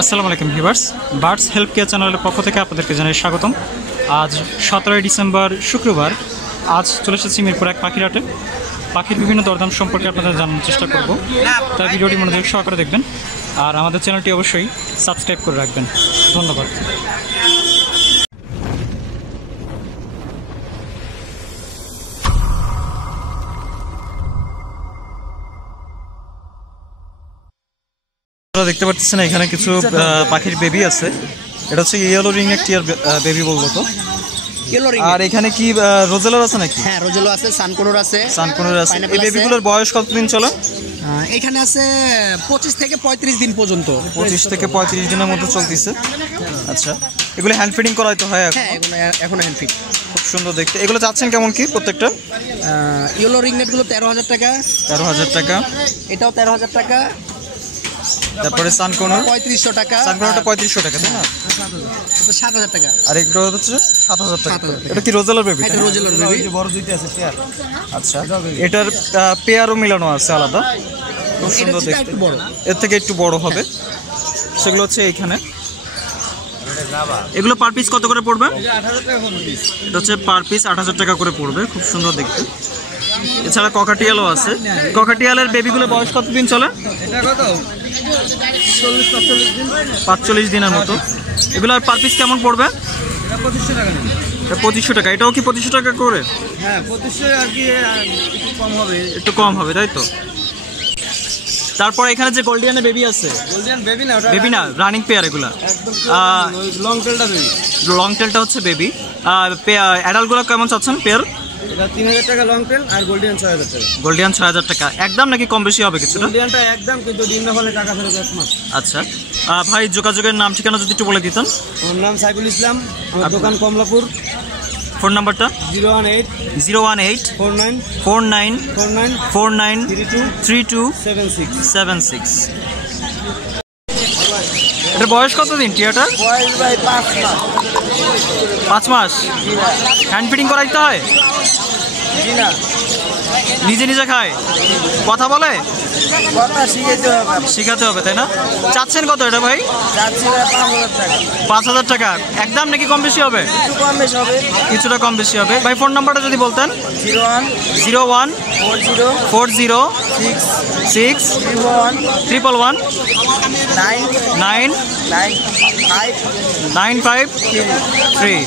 আসসালামু আলাইকুম viewers, birds help care চ্যানেলের পক্ষ থেকে আপনাদেরকে জানাই স্বাগতম। আজ 17 ডিসেম্বর শুক্রবার। আজ চলে এসেছি মিরপুর এক পাখির হাটে। পাখির বিভিন্ন দরদাম সম্পর্কে আপনাদের জানানোর চেষ্টা করব, তাই ভিডিওটি মনোযোগ সহকারে দেখবেন আর আমাদের চ্যানেলটি অবশ্যই সাবস্ক্রাইব করে রাখবেন। ধন্যবাদ। দেখতে পাচ্ছেন এখানে কিছু পাখির বেবি আছে। এটা হচ্ছে ইয়েলো রিং নেক টিয়ার বেবি বলবো তো। আর এখানে কি রোজেলার আছে নাকি? হ্যাঁ, রোজেলো আছে, সানকোনোর আছে। সানকোনোর আছে। এই বেবিগুলোর বয়স কতদিন চলে? এখানে আছে 25 থেকে 35 দিন পর্যন্ত। 25 থেকে 35 দিনের মধ্যে চলতেছে। আচ্ছা, এগুলো হ্যান্ড ফিডিং করাইতে হয় এখন? হ্যাঁ, এগুলো হ্যান্ড ফিড। খুব সুন্দর দেখতে। এগুলো চাচ্ছেন কেমন কি প্রত্যেকটা? ইয়েলো রিং নেটগুলো 13,000 টাকা। 13,000 টাকা। এটাও 13,000 টাকা। তারপরে সানকোনো 3500 টাকা। সানকোনোটা 3500 টাকা, তাই না? 7,000 টাকা। আর এগুলো হচ্ছে 7,000 টাকা। এটা কি রোজেলার বেবি? এটা রোজেলার বেবি। বড় দুইটা আছে পেয়ার। আচ্ছা, এটার পেয়ারও মিলানো আছে আলাদা। খুব সুন্দর দেখতে। এর থেকে একটু বড় হবে। সেগুলো হচ্ছে এইখানে। এগুলো পার পিস কত করে পড়বে? এটা হচ্ছে পার পিস 8,000 টাকা করে পড়বে। খুব সুন্দর দেখতে। এছাড়া ককাটিয়ালও আছে। ককাটিয়ালের বেবিগুলো বয়স কতদিন চলে? 45 দিনের মতো। এগুলো পার পিস কেমন পড়বে? 2500 টাকা। এটাও কি 2500 টাকা করে? হ্যাঁ, 2500 আর কি একটু কম হবে, তাই তো? তারপর এখানে যে গোল্ডিয়ানের বেবি আছে, বেবি না, রানিং পেয়ার এগুলা। লং টেলটা বেবি। লং টেলটা হচ্ছে বেবি। অ্যাডাল্টগুলো কেমন চাচ্ছেন পেয়ার? এটা 3,000 টাকা লং টেল, আর গোল্ডিয়ান 6,000 টাকা। গোল্ডিয়ান 6,000 টাকা একদম, নাকি কম বেশি হবে কিছুটা? গোল্ডিয়ানটা একদম, কিন্তু ডিম না হলে টাকা ফেরত একমাত্র। আচ্ছা ভাই, যোগাযোগের নাম ঠিকানা যদি একটু বলে দিতেন। আমার নাম সাইফুল ইসলাম, আমার দোকান কমলাপুর। ফোন নাম্বারটা? 018 49 49 49 32 76। এটার বয়স কতদিন টিয়াটার? বয়স ভাই 5 মাস। 5 মাস। হ্যান্ড ফিডিং করাইতে হয়? জি না, নিজে নিজে খায়? কথা বলে? কথা শিখাইতে হবে। শিখাতে হবে, তাই না? চাচ্ছেন কত এটা ভাই? যাচ্ছি 5,000 টাকা। 5,000 টাকা একদম, নাকি কম বেশি হবে? একটু কম বেশি হবে। কিছুটা কম বেশি হবে। ভাই ফোন নাম্বারটা যদি বলতেন। 01 40 6 111 9 9 5 3।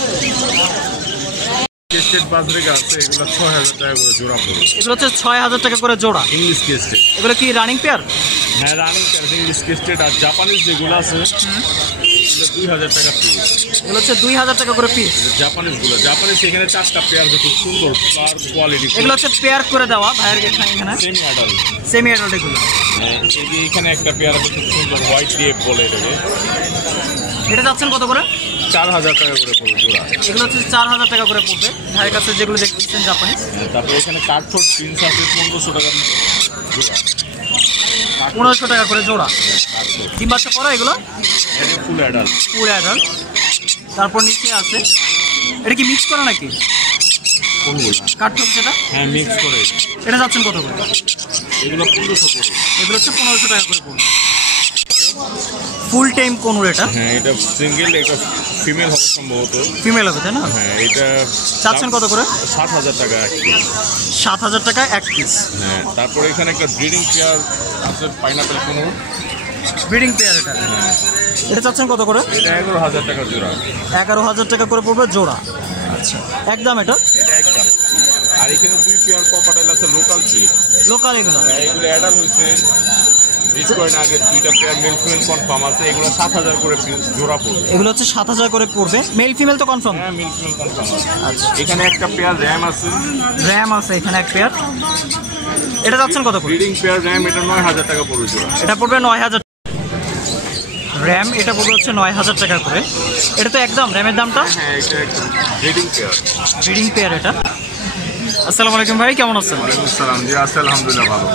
কেস্টেড বাজরেগা আছে, এগুলো 6,000 টাকা করে জোড়া পড়বে। এগুলো হচ্ছে 6,000 টাকা করে জোড়া। ইংলিশ কেস্টেড। এগুলো কি রানিং পেয়ার? হ্যাঁ, রানিং পেয়ার ইংলিশ কেস্টেড। আর জাপানিজ যেগুলো আছে এগুলো 2,000 টাকা পিস। এগুলো হচ্ছে 2,000 টাকা করে পিস। জাপানিজগুলো, জাপানিজ এখানে 4টা পেয়ার, খুব সুন্দর কালার কোয়ালিটি। এগুলো হচ্ছে পেয়ার করে দেওয়া ভাইয়ের এখানে। Semi adult. সেমি অ্যাডাল্ট এগুলো। এই যে এখানে একটা পেয়ার আছে খুব সুন্দর, হোয়াইট ডিএফ বলে এটাকে। এটা যাচ্ছেন কত করে? 4,000 টাকা করে পড়বে জোড়া। এগুলো হচ্ছে 4,000 টাকা করে পড়বে ভাইয়ের কাছে যেগুলো দেখতেছেন জাপানি। তারপরে এখানে কাঠফোর্ট প্রিন্স আছে 1,500 টাকা জোড়া। 1,500 টাকা করে জোড়া। ডিম বাচ্চা করা এগুলো? এটা ফুল অ্যাডাল্ট। Full adult. তারপর নিচে আছে, এটা কি মিক্স করা নাকি? কোনগুলো? কাঠঠোক যেটা? হ্যাঁ, মিক্স করে। এটা যাচ্ছেন কত করে? এগুলো 1,500 করে। এগুলো হচ্ছে 1,500 টাকা করে পড়বে। ফুল টাইম কোনুর এটা? হ্যাঁ, এটা সিঙ্গেল, এটা ফিমেল হবে সম্ভবত। ফিমেল হবে, তাই না? হ্যাঁ, এটা চাচ্ছেন কত করে? 7,000 টাকা এক পিস। 7,000 টাকা এক পিস। হ্যাঁ, তারপরে এখানে একটা ব্রিডিং পেয়ার আছে, পাইনাপেল কোনো। ব্রিডিং পেয়ার এটা? এটা চাচ্ছেন কত করে? এটা 11,000 টাকা জোড়া। 11,000 টাকা করে পড়বে জোড়া। আচ্ছা, একদম এটা? এটা একদম। আর এখানে 2 পেয়ার কপাটাইল আছে, লোকাল ব্রিড। লোকাল এগুলো? হ্যাঁ, এগুলো অ্যাডাল্ট হয়েছে। বিটকয়েন আগে 2টা পেয়ার মেল ফিমেল কনফার্ম আছে, এগুলো 7,000 করে জোড়া পড়বে। এগুলো হচ্ছে 7,000 করে পড়বে। মেল ফিমেল তো কনফার্ম? হ্যাঁ, মেল ফিমেল কনফার্ম আছে। আচ্ছা, এখানে একটা পেয়ার র্যাম আছে। র্যাম আছে এখানে এক পেয়ার। এটা যাচ্ছেন কত করে? ব্রিডিং পেয়ার র্যাম, এটা 9,000 টাকা পড়বে জোড়া। এটা পড়বে 9,000। র্যাম এটা পড়বে হচ্ছে 9,000 টাকা করে। এটা তো একদম র্যামের দামটা? হ্যাঁ, এটা একদম ব্রিডিং পেয়ার। ব্রিডিং পেয়ার এটা। আসসালামু আলাইকুম ভাই, কেমন আছেন? সালাম জি, আছে আলহামদুলিল্লাহ ভালো।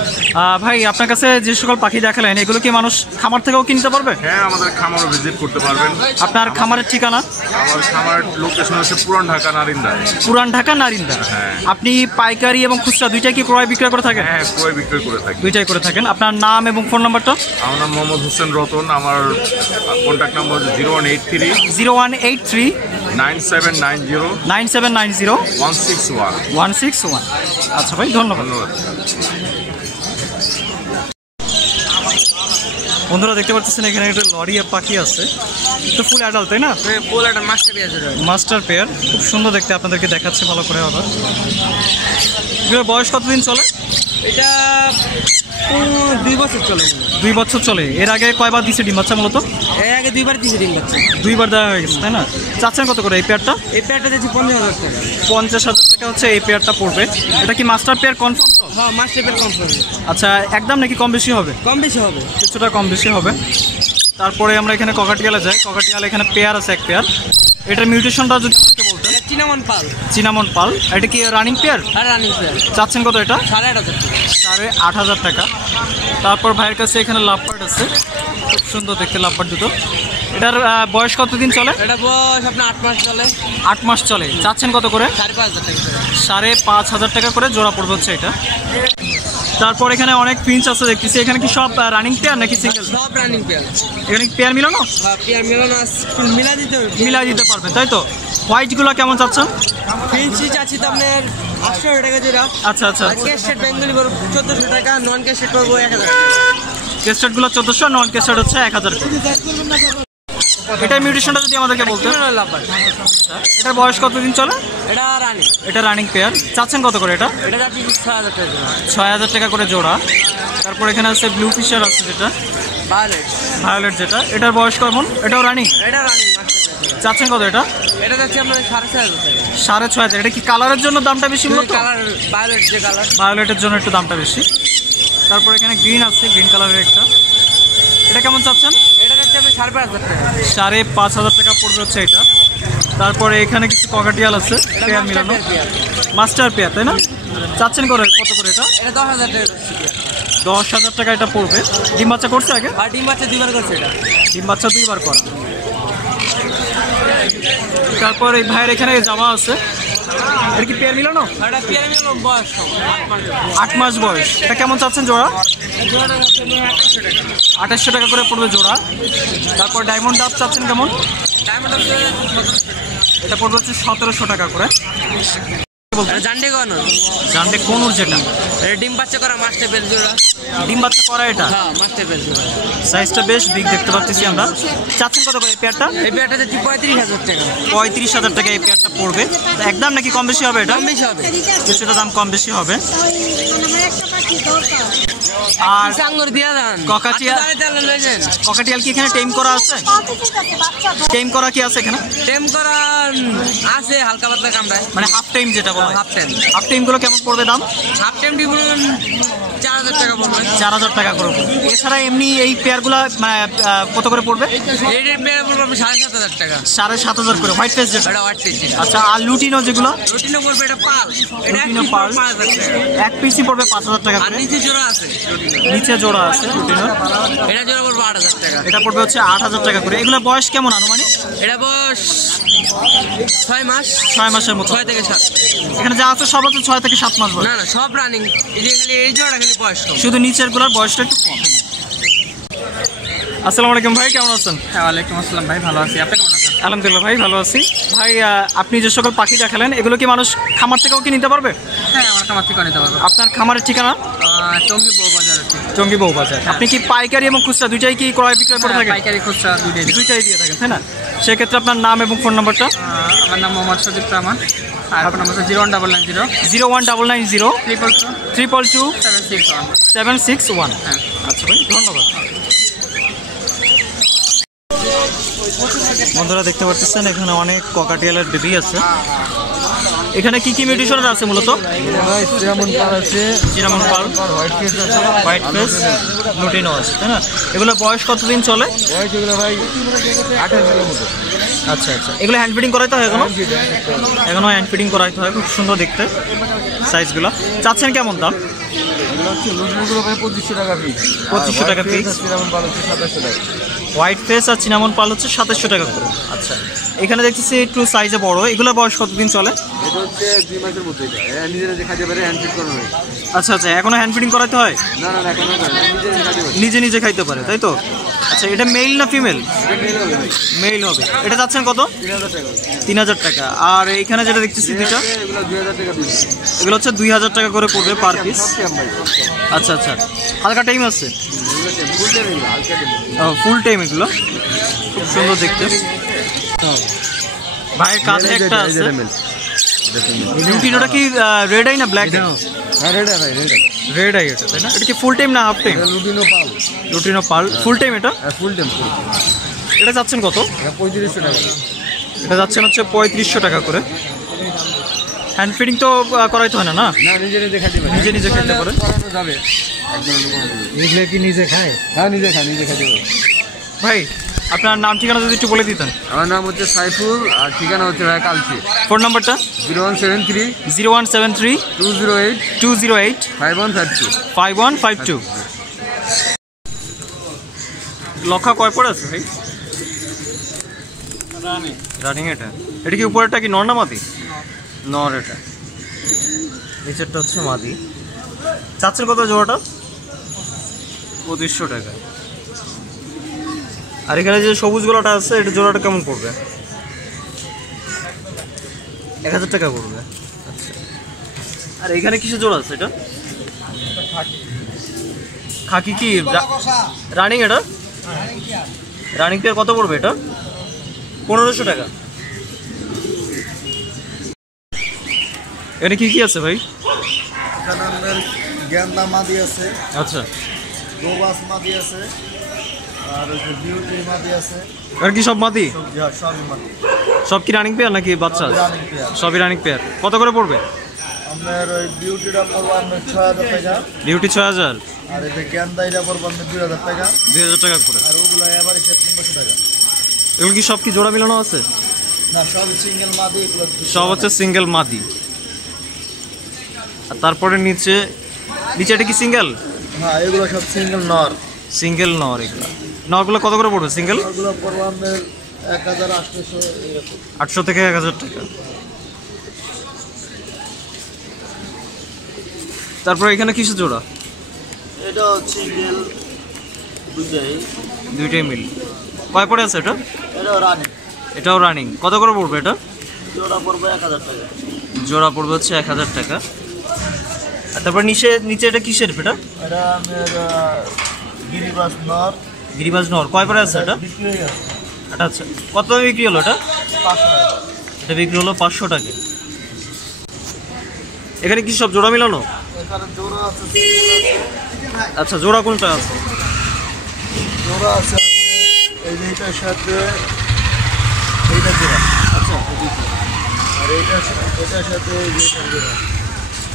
ভাই আপনার কাছে যে সকল পাখি দেখালেন এগুলো কি মানুষ খামার থেকেও কিনতে পারবে? হ্যাঁ, আমাদের খামারও ভিজিট করতে পারবেন। আপনার খামারের ঠিকানা? আমার খামারের লোকেশন হচ্ছে পুরান ঢাকা নারিন্দা। পুরান ঢাকা নারিন্দা। হ্যাঁ। আপনি পাইকারি এবং খুচরা দুইটাই কি ক্রয় বিক্রয় করে থাকেন? হ্যাঁ, ক্রয় বিক্রয় করে থাকি। দুইটাই করে থাকেন। আপনার নাম এবং ফোন নাম্বারটা? আমার নাম মোহাম্মদ হোসেন রতন। আমার কন্ট্যাক্ট নাম্বার 0183 0183 9790 9790 161। 161। আচ্ছা ভাই, ধন্যবাদ। ধন্যবাদ। বন্ধুরা দেখতে পাচ্ছেন এখানে একটা লরিয়া পাখি আছে, তো ফুল অ্যাডাল্ট তাই না? ফুল একটা মাস্টার পেঁয়াজ মাস্টার পেয়ার, খুব সুন্দর দেখতে, আপনাদেরকে দেখাচ্ছে ভালো করে আবার। এগুলোর বয়স কতদিন চলে? এটা 2 বছর চলে। 2 বছর চলে। এর আগে কয়বার দিচ্ছে ডিম বাচ্চা মূলত? এর আগে 2বার দিয়েছে ডিম বাচ্চা। 2বার দেওয়া হয়ে গেছে তাই না? চাচ্ছেন কত করে এই পেয়ারটা? এই পেয়ারটা দিয়েছি 50,000 টাকা। 50,000 টাকা হচ্ছে এই পেয়ারটা পড়বে। এটা কি মাস্টার পেয়ার কনফার্ম তো? হ্যাঁ, মাস্টার পেয়ার কনফার্ম। আচ্ছা, একদম নাকি কম বেশি হবে? কম বেশি হবে, কিছুটা কম বেশি হবে। তারপরে আমরা এখানে ককাটিয়ালে যাই। ককাটিয়ালে এখানে পেয়ার আছে, এক পেয়ার। এটার মিউটেশনটা যদি আমাকে বলতেন। এটা চিনামন পাল। চিনামন পাল। এটা কি রানিং পেয়ার? আর রানিং পেয়ার। চাচ্ছেন কত এটা? 8,500 টাকা। 8,500 টাকা। তারপর ভাইয়ের কাছে এখানে লাভবার্ড আছে, খুব সুন্দর দেখতে লাভবার্ড দুটো। এটার বয়স কতদিন চলে? এটা বয়স আপনার 8 মাস চলে। 8 মাস চলে। চাচ্ছেন কত করে? 5,500 টাকা। 5,500 টাকা করে জোড়া পড়বে হচ্ছে এটা। তারপর এখানে অনেক পিঞ্চ আছে দেখতেছি। এখানে কি সব রানিং পেয়ার নাকি সিঙ্গেল? সব রানিং পেয়ার। এখানে কি পেয়ার মিলানো? হ্যাঁ, পেয়ার মিলানো আছে, মিলা দিতে হবে। মিলাই দিতে পারবেন তাই তো? হোয়াইটগুলো কেমন চাচ্ছেন? ফিঞ্চি চাচ্ছি তো আপনার 800 টাকা জোড়া। আচ্ছা আচ্ছা। আর ক্যাশটেড বেঙ্গলি বড় 1,400 টাকা, নন ক্যাশটেড করবো 1,000 টাকা। কেস্টেডগুলো 1,400, নন কেস্টেড হচ্ছে 1,000 করে। এটার মিউটেশনটা যদি আমাদেরকে বলতেন। এটার বয়স কতদিন চলে? এটা রানিং। এটা রানিং পেয়ার। চাচ্ছেন কত করে এটা? এটা আপনি 6,000 টাকা জোড়া। 6,000 টাকা করে জোড়া। তারপর এখানে আছে ব্লু ফিশার আছে যেটা, ভায়োলেট। ভায়োলেট যেটা। এটার বয়স কেমন? এটাও রানিং। এটা রানিং মাস্টার পেয়ার। চাচ্ছেন কত এটা? এটা যাচ্ছে আপনার 6,500 টাকা। 6,500। এটা কি কালারের জন্য দামটা বেশি মূলত? কালার ভায়োলেট, যে কালার ভায়োলেটের জন্য একটু দামটা বেশি। তারপর এখানে গ্রিন আছে, গ্রিন কালারের একটা। এটা কেমন চাচ্ছেন? এটা যাচ্ছে আপনার 5,500 টাকা। 5,500 টাকা পড়বে হচ্ছে এটা। তারপরে এখানে কিছু ককাটিয়াল আছে, পেয়ার মিলানো, মাস্টার পেয়ার তাই না? চাচ্ছেন করে কত করে এটা? এটা 10,000 টাকা যাচ্ছে পেয়ার। 10,000 টাকা এটা পড়বে। ডিম বাচ্চা করছে আগে? আর ডিম বাচ্চা 2বার করছে এটা। ডিম বাচ্চা 2বার করা। তারপর এই ভাইয়ের এখানে জামা আছে, এটা কি পেয়ার মিলানো? এটা পেয়ার মিলানো বয়স কম, 8 মাস। 8 মাস বয়স। এটা কেমন চাচ্ছেন জোড়া? জোড়াটা যাচ্ছে আপনার 2,800 টাকা। 2,800 টাকা করে পড়বে জোড়া। তারপর ডায়মন্ড ডাব চাচ্ছেন কেমন? ডায়মন্ড হচ্ছে 1,700 টাকা। এটা পড়বে হচ্ছে 1,700 টাকা করে। এটা জান্ডে গনো। জানতে কোনুর যেটা এটা ডিম বাচ্চা করা মাস্টার পেয়ার জোড়া। ডিম বাচ্চা করা এটা। হ্যাঁ, মাস্টার পেয়ার জোড়া। সাইজটা বেশ বিগ দেখতে পাচ্ছি আমরা। চাচ্ছেন কত করে এই পেয়ারটা? এই পেয়ারটা যাচ্ছে 35,000 টাকা। 35,000 টাকা এই পেয়ারটা পড়বে। একদম নাকি কম বেশি হবে এটা? কম বেশি হবে। কিছুটা দাম কম বেশি হবে। আর সাঙ্গর দিয়া দেন। ককাটিয়া, ককাটিয়াল কি এখানে টেম করা আছে? টেম করা কি আছে এখানে? টেম করা আছে, হালকা পাতলা কামড়ায়। মানে হাফ টাইম যেটা বলে। Half time. হাফ টাইম গুলো কেমন পড়বে দাম? হাফ টাইম ডিম 4,000 টাকা পড়বে। 4,000 টাকা করে পড়বে। এছাড়া এমনি এই পেয়ারগুলো মানে কত করে পড়বে? এই পেয়ার পড়বে 7,500 টাকা। 7,500 করে হোয়াইট ফেস যেটা। এটা হোয়াইট টেস্ট। আচ্ছা, আর লুটিনো যেগুলো? রুটিনো পড়বে এটা পাল। এটা লুটিনো পাল 5,000 টাকা। এক পিসই পড়বে 5,000 টাকা আর করে। নিচে জোড়া আছে। নিচে জোড়া আছে লুটিনো। এটা জোড়া পড়বে 8,000 টাকা। এটা পড়বে হচ্ছে 8,000 টাকা করে। এগুলোর বয়স কেমন আনুমানিক? এটা বয়স 6 মাস। 6 মাসের মতো। 6 থেকে 7। এখানে যা আছে সব আছে 6 থেকে 7 মাস বয়স। না না, সব রানিং। এই যে খালি এই জোড়া খালি বয়স কম। শুধু নিচের গুলার বয়সটা একটু কম। আসসালামু আলাইকুম ভাই, কেমন আছেন? হ্যাঁ, ওয়ালাইকুম আসসালাম ভাই, ভালো আছি। আপনি কেমন আছেন? আলহামদুলিল্লাহ ভাই, ভালো আছি। ভাই আপনি যে সকল পাখি দেখালেন এগুলো কি মানুষ খামার থেকেও কি নিতে পারবে? হ্যাঁ, আমার খামার থেকে নিতে পারবো। আপনার খামারের ঠিকানা? টঙ্গী বউবাজার আছে। টঙ্গী বউবাজার। আপনি কি পাইকারি এবং খুচরা দুইটাই কি ক্রয় বিক্রয় করে থাকেন? পাইকারি খুচরা দুইটাই দিয়ে থাকেন তাই না? সেক্ষেত্রে আপনার নাম এবং ফোন নাম্বারটা? আমার নাম মোহাম্মদ সজিব রহমান। আর ফোন নাম্বার 0190 0190 222 222 761। 761। হ্যাঁ। আচ্ছা ভাই, ধন্যবাদ। বন্ধুরা দেখতে পাচ্ছেন এখানে অনেক ককাটিয়ালের বেবি আছে। এখানে কি কি মিউটেশনের আছে মূলত? সিনামন পাল আছে, চিনামন পাল, হোয়াইট ফেস আছে, হোয়াইট ফেস, লুটিনো আছে, তাই না? এগুলো বয়স কতদিন চলে? বয়স এগুলো ভাই 28 দিনের মতো। আচ্ছা আচ্ছা, এগুলো হ্যান্ড ফিডিং করাইতে হয় এখনো হ্যান্ড ফিডিং করাইতে হয়। খুব সুন্দর দেখতে সাইজগুলো। চাচ্ছেন কেমন দাম? এগুলো হচ্ছে লুটিনোগুলো ভাই 2500 টাকা পিস। 2500 টাকা পিস। সিনামন পাল হচ্ছে 2700 টাকা। হোয়াইট ফেস আর চিনামন পাল হচ্ছে 2700 টাকা করে। আচ্ছা, এখানে দেখতেছি একটু সাইজে বড়। এগুলোর বয়স কতদিন চলে? এটা হচ্ছে 2 মাসের মধ্যে। এটা নিজেরা যে খাইতে পারে, হ্যান্ড ফিড করানো হয়। আচ্ছা আচ্ছা, এখনো হ্যান্ড ফিডিং করাইতে হয়? না না না, কোনো না, নিজে খাইতে পারে। নিজে নিজে খাইতে পারে, তাই তো? আচ্ছা, এটা মেল না ফিমেল? এটা মেল হবে ভাই, মেল হবে। এটা যাচ্ছেন কত? 3000 টাকা। 3000 টাকা। আর এখানে যেটা দেখতেছি দুইটা, এগুলো 2000 টাকা পিস। এগুলো হচ্ছে 2000 টাকা করে পড়বে পার পিস। সব ভাই, আচ্ছা আচ্ছা, হালকা টাইম আছে? এগুলো ফুল টাইম, এগুলো হালকা টাইম। ফুল টাইম এগুলো। খুব সুন্দর দেখতে। ভাইয়ের কাছে একটা আছে। লুটিনোটা কি রেড আই না ব্ল্যাক আই? হ্যাঁ, রেড ভাই, রেড। রেড আই এটা, তাই না? এটা কি ফুল টাইম না হাফ টাইম? লুটিনো পাল। লুটিনো পাল ফুল টাইম এটা? হ্যাঁ, ফুল টাইম। এটা যাচ্ছেন কত? এটা 3500 টাকা। এটা যাচ্ছেন হচ্ছে 3500 টাকা করে। হ্যান্ড ফিডিং তো করাইতে হয় না? না, না, নিজে নিজে খাইতে পারে। নিজে নিজে খেতে পারে। করানো যাবে। একদম এগুলো কি নিজে খায়? হ্যাঁ, নিজে খাইতে পারে। ভাই, আপনার নাম ঠিকানা যদি একটু বলে দিতেন। আমার নাম হচ্ছে সাইফুল, আর ঠিকানা হচ্ছে ভাই কালচি। ফোন নাম্বারটা? 0173 0173 208 208 5152। 5152। লক্ষা কয় পড়ে আছে ভাই? রানিং। এটা কি উপরেরটা কি নর না মাদি? নর। এটা নিচেরটা হচ্ছে মাদি। চাচ্ছেন কত জোড়াটা? 2500 টাকা। আর এখানে যে সবুজ গোলাটা আছে, এটা জোড়াটা কেমন পড়বে? 1000 টাকা পড়বে। আচ্ছা, আর এখানে কিসের জোড়া আছে? এটা খাকি কি রানিং? এটা রানিং পেয়ার কত পড়বে? এটা 1500 টাকা। এখানে কি কি আছে ভাই? এখানে আমাদের গেন্দা মাদি আছে, আচ্ছা, গোবাস মাদি আছে, আর ওই যে বিউটি মাদি আছে। আর কি সব মাদি? সবই মাদি। সব কি রানিং পেয়ার নাকি বাচ্চা? Running pair. সবই রানিং পেয়ার। কত করে পড়বে? আপনার ওই বিউটিটা পড়বো আপনার 6000 টাকা, ডিউটি 6000। আর এই যে গেন্দা এটা পড়বো আপনার 2000 টাকা, 2000 টাকা করে। আর ওগুলো এবারে 300 টাকা। এগুলো কি সব কি জোড়া মিলানো আছে? না, সব সিঙ্গেল মাদি। এগুলো সব হচ্ছে সিঙ্গেল মাদি। আর তারপরে নিচে এটা কি সিঙ্গেল? হ্যাঁ, এগুলো সব সিঙ্গেল নর। সিঙ্গেল নর। এগুলো নরগুলো কত করে পড়বে সিঙ্গেল? ওগুলো পড়বো আপনার 1800 এরকম। 800 থেকে 1000 টাকা। তারপরে এখানে কিসের জোড়া? এটা সিঙ্গেল দুইটাই মিল। কয় পড়ে আছে এটা? এটাও রানিং। এটাও রানিং। কত করে পড়বে এটা? জোড়া পড়বে 1000 টাকা। জোড়া পড়বে হচ্ছে 1000 টাকা। আর তারপর নিচে এটা কিসের? এটা এটা আপনার গিরিবাস নর। গিরিবাজ নর। কয় পড়ে আছে এটা? বিক্রি হয়ে গেছে এটা আচ্ছা, কত দামে বিক্রি হলো এটা? 500 টাকা। এটা বিক্রি হলো 500 টাকা। এখানে কি সব জোড়া মিলানো? এখানে জোড়া আছে, আচ্ছা, জোড়া কোনটা আছে? জোড়া আছে এই যে এটার সাথে এইটা জোড়া। আচ্ছা, আর এটার সাথে এই যে এটা জোড়া।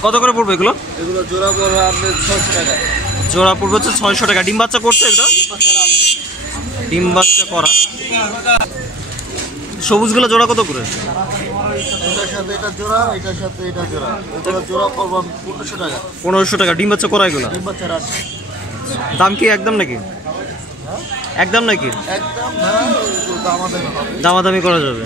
কত করে পড়বে এগুলো? এগুলো জোড়া পড়বে আপনার 600 টাকা। জোড়া পড়বে হচ্ছে 600 টাকা। ডিম বাচ্চা করছে এটা? ডিম বাচ্চা করা। সবুজগুলো জোড়া কত করে? এটার সাথে এটা জোড়া, এটার সাথে এটা জোড়া। এগুলো জোড়া পড়বে 1500 টাকা। 1500 টাকা। ডিম বাচ্চা করা এগুলো। ডিম বাচ্চা রাখছে দাম কি একদম নাকি? একদম নাকি? একদম না, দামাদামি হবে। দামাদামি করা যাবে।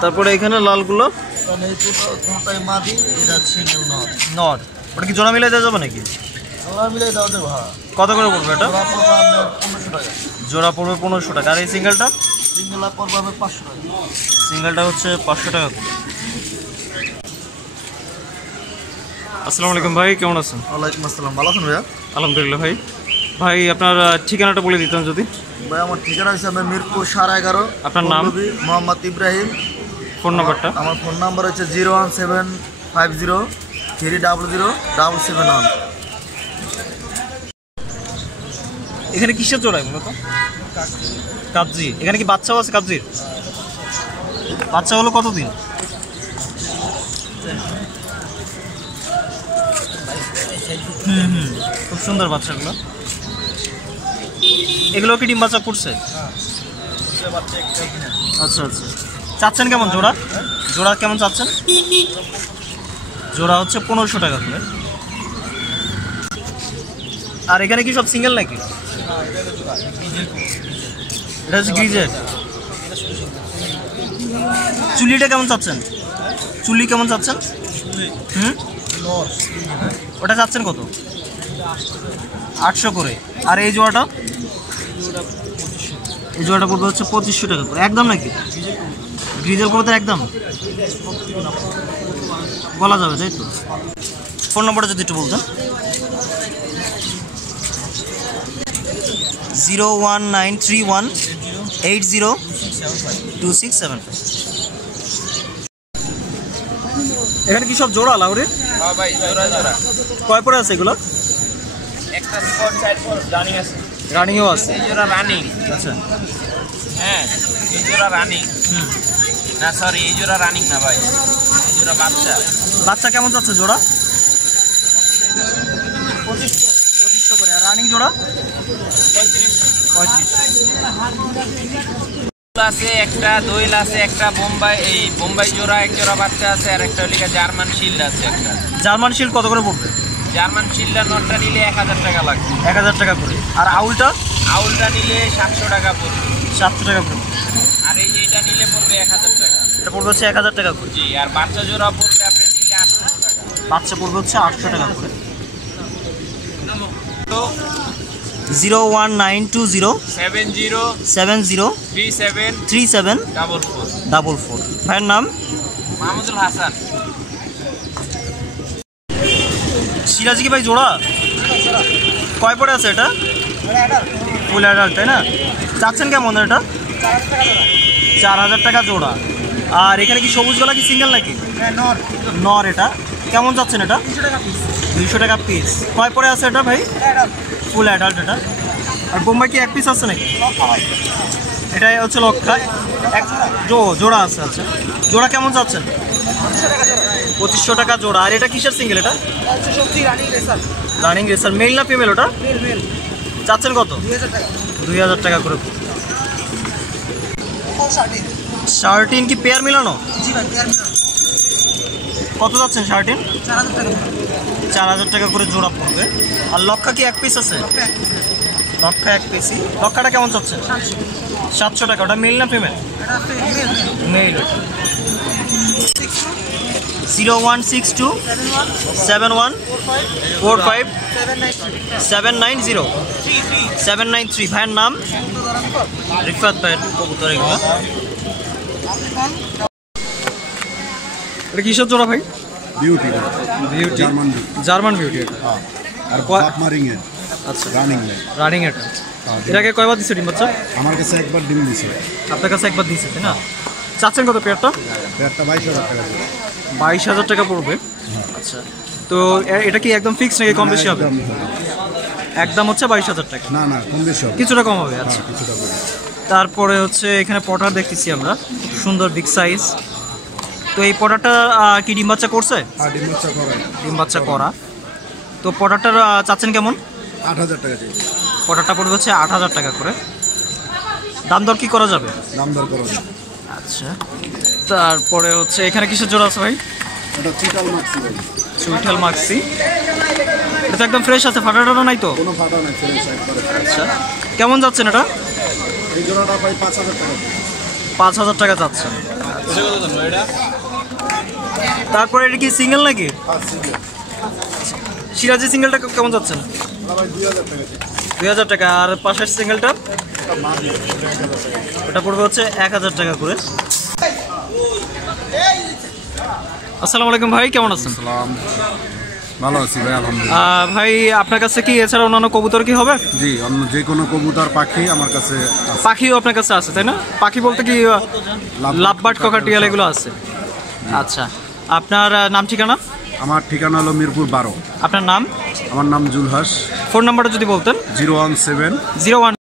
তারপরে এখানে লালগুলো কারণ এই দুটোটাই মাদি, এটা সিঙ্গেল নর। নর। ওটা কি জোড়া মিলাই দেওয়া যাবে নাকি? জোড়া মিলে দাও দেবো। হ্যাঁ, কত করে পড়বে এটা? জোড়া পড়বে আপনার 1500 টাকা। জোড়া পড়বে 1500 টাকা। আর এই সিঙ্গেলটা? সিঙ্গেল পড়বে আপনার 500 টাকা। সিঙ্গেলটা হচ্ছে 500 টাকা করে। আসসালামু আলাইকুম ভাই, কেমন আছেন? ওয়ালাইকুম আসসালাম, ভালো আছেন ভাইয়া? আলহামদুলিল্লাহ ভাই। ভাই, আপনার ঠিকানাটা বলে দিতেন যদি। ভাই, আমার ঠিকানা হচ্ছে আপনার মিরপুর 11.5। আপনার নাম? মোহাম্মদ ইব্রাহিম। ফোন নাম্বারটা? আমার ফোন নাম্বার হচ্ছে 01750 300 771। এখানে কিসের জোড়ায় মূলত? কাবজি। এখানে কি বাচ্চাও আছে কাবজির? বাচ্চা হলো কতদিন? খুব সুন্দর বাচ্চাগুলো। এগুলো কি ডিম বাচ্চা করছে? আচ্ছা আচ্ছা, চাচ্ছেন কেমন জোড়া? জোড়া কেমন চাচ্ছেন? জোড়া হচ্ছে 1500 টাকা করে। আর এখানে কি সব সিঙ্গেল নাকি? এটা হচ্ছে গ্রিজের। চুলিটা কেমন চাচ্ছেন? চুলি কেমন চাচ্ছেন? ওটা চাচ্ছেন কত? 800 করে। আর এই জোড়াটা? এই জোড়াটা পড়বে হচ্ছে 2500 টাকা করে। একদম নাকি? গ্রিজেল কবুতর একদম বলা যাবে, তাই তো? ফোন নম্বরটা যদি একটু বলতেন। 01931802675। এখানে কি সব জোড়া লাউরে? হ্যাঁ ভাই, জোড়া জোড়া। কয় পরে আছে এগুলো? একটা স্পট সাইড ফর রানিং আছে। রানিংও আছে। এই জোড়া রানিং। আচ্ছা, হ্যাঁ, এই জোড়া রানিং। না সরি, এই জোড়া রানিং না ভাই, এই জোড়া বাচ্চা। বাচ্চা কেমন যাচ্ছে জোড়া? 2500 করে। আর রানিং জোড়া 35। আছে একটা, দোয়েল আছে একটা, বোম্বাই জোড়া এক জোড়া বাচ্চা আছে, আর একটা লিগা জার্মান শিল্ড আছে একটা। জার্মান শিল্ড কত করে পড়বে? জার্মান শিল্ডটা নটটা নিলে 1000 টাকা লাগবে। 1000 টাকা করে। আর আউলটা? আউলটা নিলে 700 টাকা পড়বে। 700 টাকা পড়বে। আর এই যেটা নিলে পড়বে 1000 টাকা। এটা পড়বে হচ্ছে 1000 টাকা করে। জি, আর বাচ্চা জোড়া পড়বে আপনি নিলে 800 টাকা। বাচ্চা পড়বে হচ্ছে 800 টাকা করে। তো 01920 70 37 37 44 44। ভাইয়ের নাম? মাহমুদুল হাসান। সিরাজি কি ভাই জোড়া? কয় পরে আছে এটা? ফুল অ্যাডাল্ট, তাই না? চাচ্ছেন কেমন এটা? 4000 টাকা জোড়া। আর এখানে কি সবুজ গলা কি সিঙ্গেল নাকি? নর। এটা কেমন চাচ্ছেন এটা? 200 টাকা পিস। কয় পরে আছে এটা ভাই? ফুল অ্যাডাল্ট এটা। আর বোম্বাই কি এক পিস আছে নাকি? এটা হচ্ছে লক্ষা। এক জোড়া আছে। আচ্ছা, জোড়া কেমন চাচ্ছেন? 2500 টাকা জোড়া। আর এটা কিসের সিঙ্গেল? এটা রানিং রেসার। মেল না ফিমেল ওটা? চাচ্ছেন কত? 2000 টাকা করে। শার্টিন কি পেয়ার মিলানো? কত যাচ্ছেন শার্টিন? 4000 টাকা করে জোড়া পড়বে। আর লক্ষা কি এক পিস আছে? লক্ষা এক পিসই। লক্ষাটা কেমন চাচ্ছেন? 700 টাকা। ওটা মেল না ফিমেল? মেল। 0162 71 45 790 793। ভাইয়ের নাম? রিফাত ভাইয়ের কবুতর এগুলো। এটা কিসের জোড়া ভাই? বিউটি বিউটি, জার্মান বিউটি এটা। আর বাপমা রিং এর। আচ্ছা, রানিং এটা। এর আগে কয়বার দিচ্ছে ডিম বাচ্চা? আমার কাছে একবার ডিম দিছে। আপনার কাছে একবার দিচ্ছে, তাই না? চাচ্ছেন কত পেয়ারটা? পেয়ারটা 22000 টাকা। 22000 টাকা পড়বে। আচ্ছা, তো এটা কি একদম ফিক্স নাকি কম বেশি হবে? একদম হচ্ছে 22000 টাকা। না না, কম বেশি হবে, কিছুটা কম হবে। আচ্ছা, কিছুটা কম। তারপরে হচ্ছে এখানে পটার দেখতেছি আমরা, সুন্দর বিগ সাইজ। তো এই পটারটা কি ডিম বাচ্চা করছে? আর ডিম বাচ্চা করে। ডিম বাচ্চা করা। তো পটারটার চাচ্ছেন কেমন? 8000 টাকা চাই। পটারটা পড়বে হচ্ছে 8000 টাকা করে। দাম দর কি করা যাবে? দাম দর করো। আচ্ছা, তারপরে হচ্ছে এখানে কিসের জোড়া আছে ভাই? এটা চিটাল মাক্সি ভাই। সুইটাল মাক্সি। এটা তো একদম ফ্রেশ আছে, ফাটাটানো নাই তো? কোনো ফাটা নাই, ফ্রেশ একবারে। আচ্ছা, কেমন যাচ্ছেন এটা? এই জোড়াটা ভাই 5000 টাকা। 5000 টাকা যাচ্ছেন। তারপরে এটা কি সিঙ্গেল নাকি? সিরাজি সিঙ্গেলটা কেমন যাচ্ছেন? ভাই 2000 টাকা চাই। 2000 টাকা। আর পাশের সিঙ্গেলটা? ওটা পড়বে হচ্ছে 1000 টাকা করে। আসসালামু আলাইকুম ভাই, কেমন আছেন? ভালো আছি ভাই, আলহামদুলিল্লাহ। ভাই আপনার কাছে কি এছাড়া অন্যান্য কবুতর কি হবে? জি, অন্য যে কোনো কবুতর পাখি আমার কাছে আছে। পাখিও আপনার কাছে আছে, তাই না? পাখি বলতে কি লাভবার্ড, ককাটিয়াল এগুলো আছে? আচ্ছা, আপনার নাম ঠিকানা? আমার ঠিকানা হলো মিরপুর 12। আপনার নাম? আমার নাম জুলহাস। ফোন নাম্বারটা যদি বলতেন। 017 01